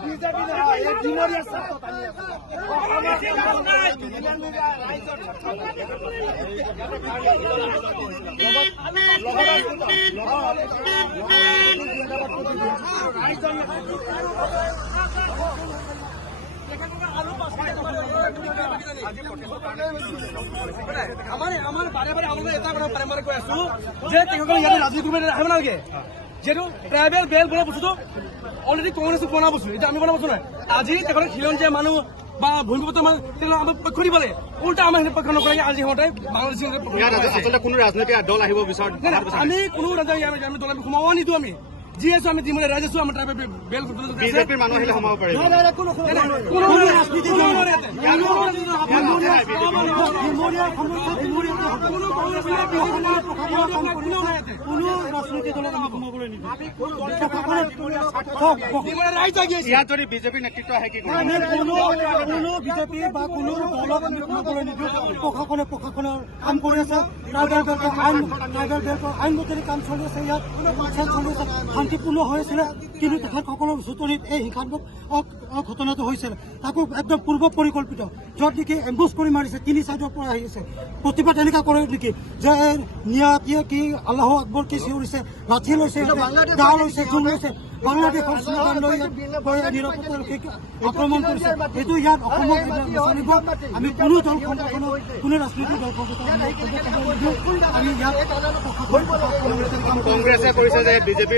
BJP নহয় এই দিনৰীয়া স্বাৰ্থ টানি আমাৰ বাৰে বাৰে আপোনালোকে এটা কথা বাৰে বাৰে কৈ আছো যে তেওঁলোকে ইয়াতে ৰাজনীতি কৰিব আহিব নালাগে যেহেতু ট্ৰাইবেল বেল বোলা বস্তুটো অলৰেডি কংগ্ৰেছে বনোৱা বস্তু এতিয়া আমি বনোৱা বস্তু নহয় আজি তেওঁলোকে খিলঞ্জীয়া মানুহ বা ভূমিপুত্ৰ মানুহ তেওঁলোকে আমাক পক্ষ দিব লাগে উল্টা আমাৰ সেই পক্ষ নকৰে আজি সিহঁতে বাংলাদেশী আচলতে কোনো ৰাজনৈতিক দল আহিব বিচাৰ আমি কোনো ৰাজনীতি আমি দল সোমাব নিদিওঁ আমি যি আছো আমি দিমলে ৰাইজ আছো আমাৰ ট্ৰাইবেল বেল বিজেপিৰ মানুহ আহিলে সোমাব পাৰে ইয়াত যদি বিজেপিৰ নেতৃত্ব আহে কি কোনো বিজেপি বা কোনো দলক আমি সোমাবলৈ নিদিওঁ প্ৰশাসনে প্ৰশাসনৰ কাম কৰি আছে ট্ৰাইবেল বেল্টৰ আইনগতৰি কাম চলি আছে ইয়াত চলি আছে শান্তিপূৰ্ণ হৈ আছিলে কিন্তু তেখেতসকলৰ উচতনিত এই হিংসাত্মক ঘটনাটো হৈছিল তাকো একদম পূৰ্ব পৰিকল্পিত য'ত নেকি এম্বুছ কৰি মাৰিছে তিনি চাইডৰ পৰা আহি আছে প্ৰতিবাদ এনেকুৱা কৰে নেকি যে নিয়া কি আল্লাহ আকবৰ কি চিঞৰিছে লাঠি লৈছে দা লৈছে জোল লৈছে বাংলাদেশৰ শ্লোগান লৈ নিৰাপত্তাৰক্ষীক আক্ৰমণ কৰিছে এইটো ইয়াত অসমত নচলিব আমি কোনো দল সংগঠনৰ কোনো ৰাজনৈতিক দল সংগঠন আমি ইয়াত কংগ্ৰেছে কৈছে যে বিজেপি